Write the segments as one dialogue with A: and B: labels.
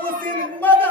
A: ఊసి నిమ్మదాసనా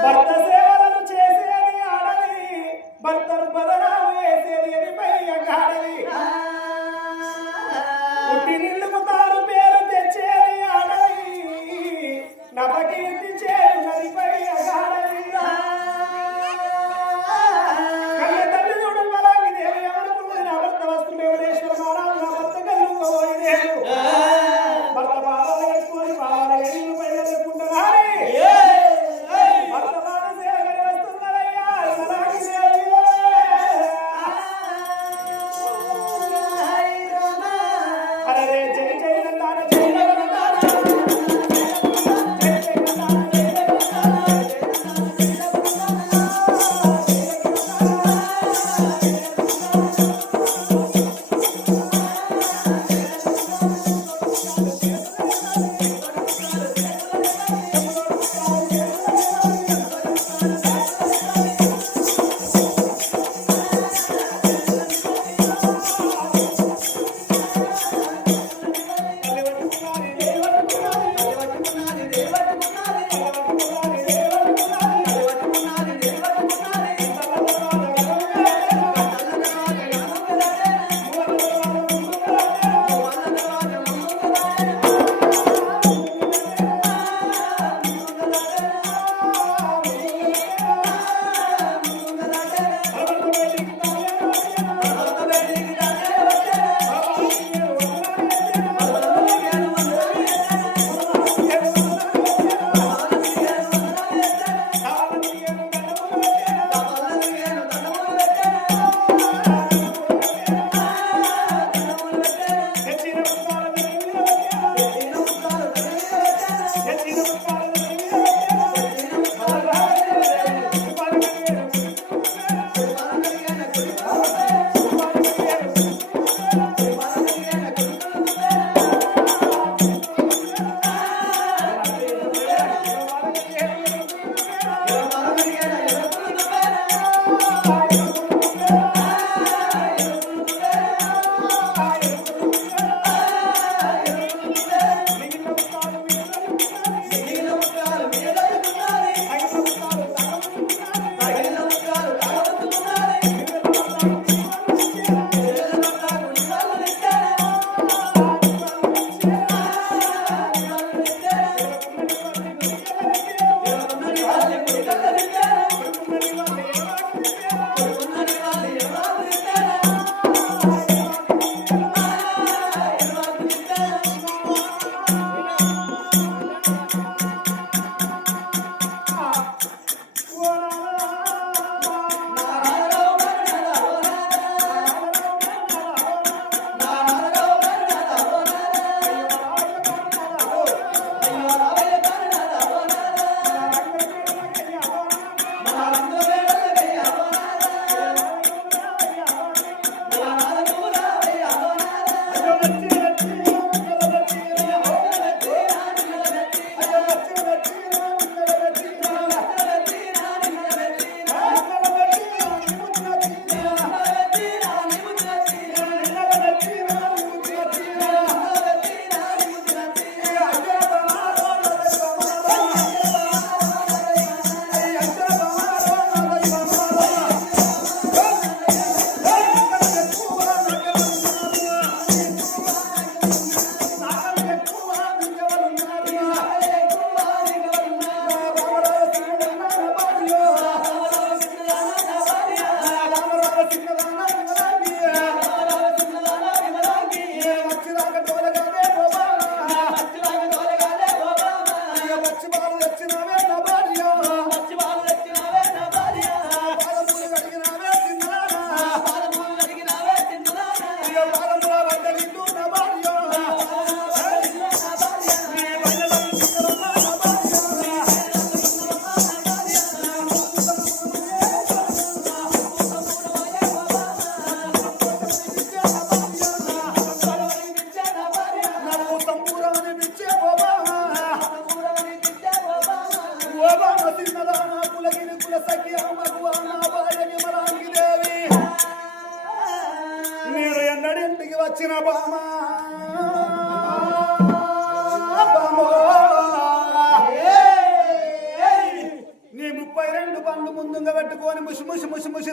B: Vai trazer.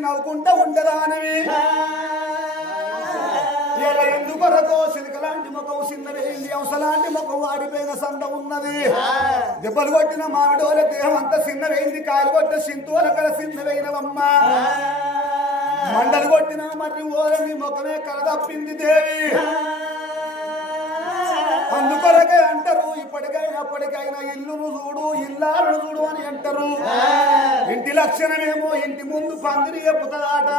B: నవ్వుకుంటా ఉండదానవి ఇలా ఎందుకొరకో సిలికలాంటి ముఖం చిన్నవేంది అవసలాంటి ముఖం వాడిపోయిన సంద ఉన్నది. దెబ్బలు కొట్టిన మామిడోల దేహం అంతా చిన్నవేంది కాలు కొట్టిన సింతువుల కల చిన్నవైనవమ్మ మండలు కొట్టిన మరి ఓలని ముఖమే కలదప్పింది దేవి. అందుకొరకే అంటారు ఇప్పటికైనా అప్పటికైనా ఇల్లును చూడు ఇల్లాలను చూడు అని అంటారు. ఇంటి లక్షణమేమో ఇంటి ముందు పందిరి ఎప్పుతుందాట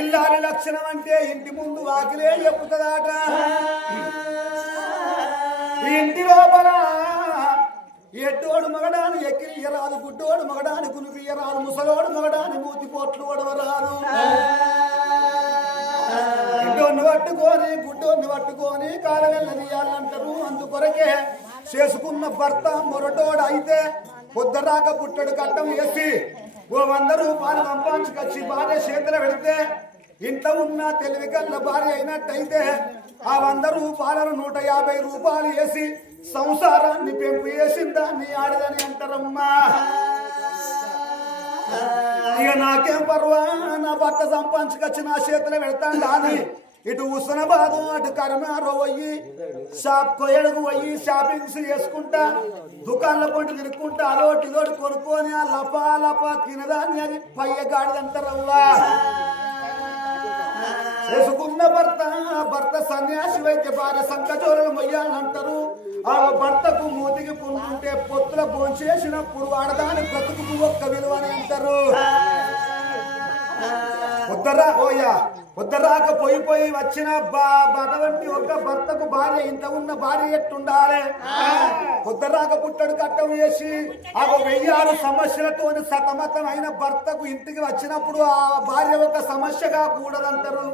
B: ఇల్లాలి లక్షణం అంటే ఇంటి ముందు వాకిలే ఎప్పుతుందాట ఈ ఇంటి లోపల ఎట్టోడు మగడాను ఎక్కిరియరాదు గుడ్డోడు మగడాని కునిపియరాదు ముసలోడు మగడాని మూతి పోట్లు ఒడవరాదు గుడ్డోన్ను పట్టుకొని గుడ్డోన్ను పట్టుకొని కాలవెల్ల తీయాలంటారు. అందుకొరకే చేసుకున్న భర్త మొరటోడు అయితే పొద్దురాక పుట్టడు కట్టం వేసి ఓ వంద రూపాయలు సంపాదించుకొచ్చి భార్య చేతులు పెడితే ఇంట్లో ఉన్న తెలివి కల్ల భార్య అయినట్టయితే ఆ వంద రూపాయలను నూట యాభై రూపాయలు వేసి సంసారాన్ని పెంపు వేసిన నీ ఆడదని అంటారమ్మా. ఇక నాకేం పర్వా? నా భర్త సంపాదించుకొచ్చి నా చేతిలో పెడతాను దాని ఇటు ఉసనబాదు అటు కరమారో పోయి షాప్ కొయ్యడుగు పోయి షాపింగ్స్ చేసుకుంటా దుకాణంలో కొంటు తిరుక్కుంటా అదోటి ఇదోటి కొనుక్కొని ఆ లపా లపా తినదాన్ని అది పయ్య గాడిదంటారవ్వా చేసుకున్న భర్త భర్త సన్యాసి వైద్య భార్య సంకచోరలు మొయ్యాలంటారు. ఆ భర్తకు మూతికి పుంటుంటే పొత్తుల భోంచేసినప్పుడు ఆడదాని బ్రతుకు ఒక్క విలువ అని అంటారు. వద్దరా ఓయా వద్దరాక పోయి పోయి వచ్చిన అటువంటి ఒక భర్తకు భార్య ఇంత ఉన్న భార్య ఎట్టుండాలి? వద్దరాక పుట్టడు కట్టం చేసి ఆ వెయ్యారు సమస్యలతో సతమతం అయిన భర్తకు ఇంటికి వచ్చినప్పుడు ఆ భార్య ఒక సమస్యగా కూడదంటారు.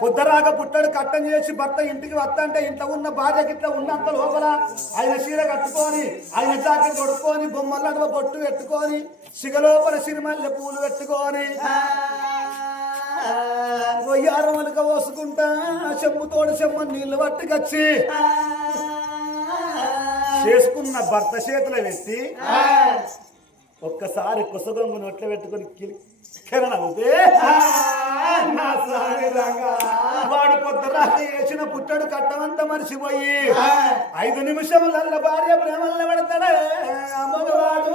B: బుద్ధరాక పుట్టడు కట్టం చేసి భర్త ఇంటికి వస్తంటే ఇంట్లో ఉన్న భార్యకి ఇట్లా ఉన్నంత లోపల ఆయన చీర కట్టుకొని ఆయన జాకెట్ కొడుకొని బొమ్మల బొట్టు పెట్టుకొని సిగలోపల సిరిమల్లె పూలు పెట్టుకొని వయ్యారమలుక పోసుకుంటా చెమ్ముతోడు చెమ్మ నీళ్ళు పట్టుకొచ్చి చేసుకున్న భర్త చేతుల పెట్టి ఒక్కసారి కుసగొంగు నొట్లు పెట్టుకుని కిరణ అవుతే వాడు పొద్దురాక వేసిన పుట్టడు కట్టమంత మనిషిపోయి ఐదు నిమిషములల్ల భార్య ప్రేమల్లో పెడతాడే. అమ్మగవాడు